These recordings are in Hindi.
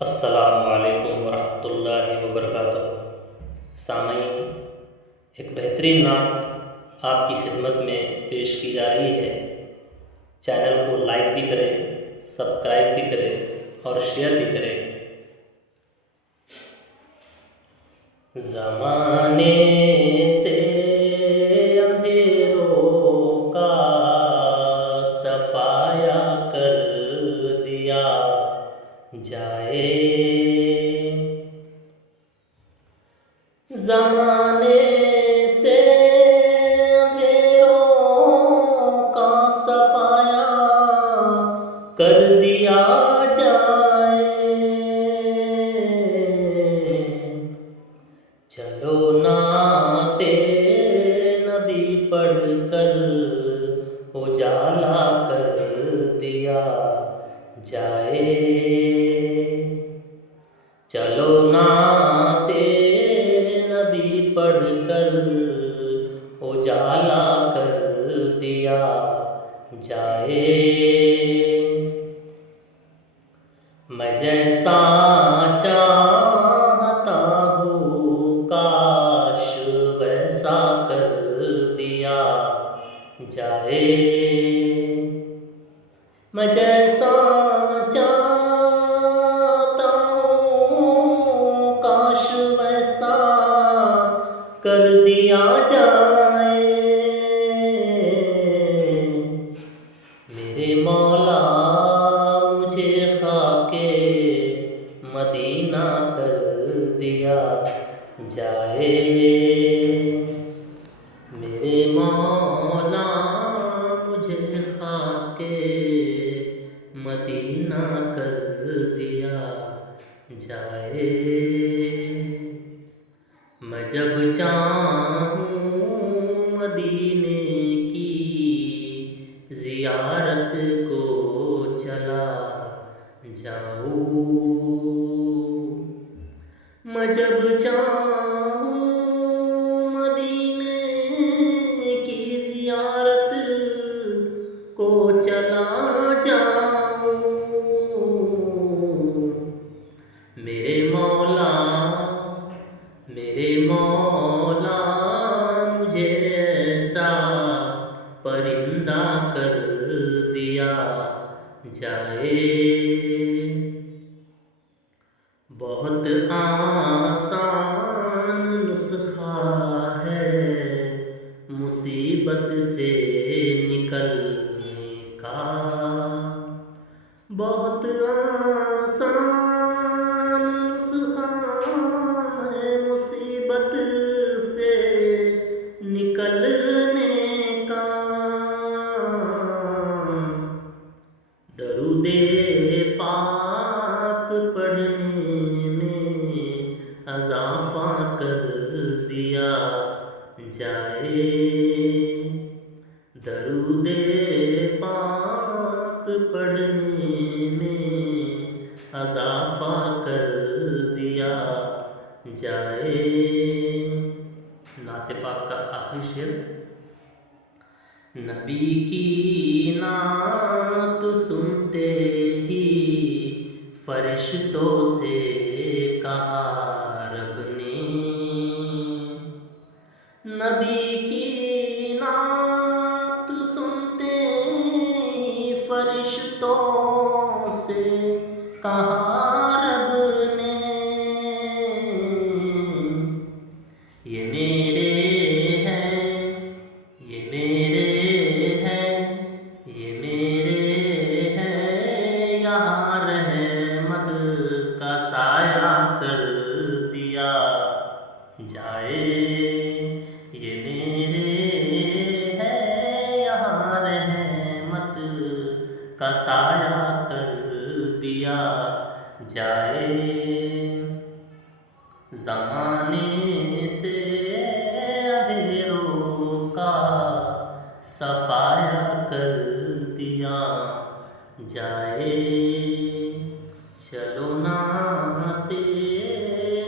अस्सलामुअलैकुम वरहमतुल्लाहि वबरकातुहू। सामईन, एक बेहतरीन नात आपकी खिदमत में पेश की जा रही है। चैनल को लाइक भी करें, सब्सक्राइब भी करें और शेयर भी करें। ज़माने से अंधेरों का सफाया कर दिया जाए। ज़माने से अंधेरों का सफाया कर दिया जाए। चलो नाते नबी पढ़कर उजाला कर दिया जाए। चलो नाते नबी पढ़कर उजाला कर दिया जाए। मैं जैसा चाहता हूँ काश वैसा कर दिया जाए। मैं जैसा चाहता हूँ काश वैसा कर दिया जाए। मेरे मौला मुझे खाके मदीना कर दिया जाए। मेरे मौला मुझे खाके मदीना कर दिया जाए। मैं जब चाहूँ मदीने की ज़ियारत को चला जाऊँ। मैं जब चाहूँ मदीने की ज़ियारत को चला जाऊँ। मेरे मौला मुझे ऐसा परिंदा कर दिया जाए। बहुत आसान नुस्खा है मुसीबत से निकलने का। बहुत आसान नुस्खा है मुसीबत से निकलने का। दरूदे पाक पढ़ने में अज़ाफ़ा कर दिया जाए। दरूदे पाक पढ़ने में अज़ाफ़ा कर दिया जाए। नात पाक का आखिरी शेर। नबी की नात सुनते ही फरिश्तों से कहा रब ने। नबी की नात सुनते ही फरिश्तों से कहा रब ने। ये मेरे हैं, ये मेरे हैं, ये मेरे हैं, यहाँ रहमत का साया कर दिया जाए। ये मेरे हैं, यहाँ रहमत का साया कर दिया जाए। ज़माने से अंधेरों का सफाया कर दिया जाए। चलो नाते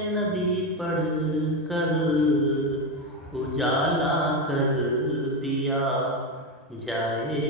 नबी पढ़कर उजाला कर दिया जाए।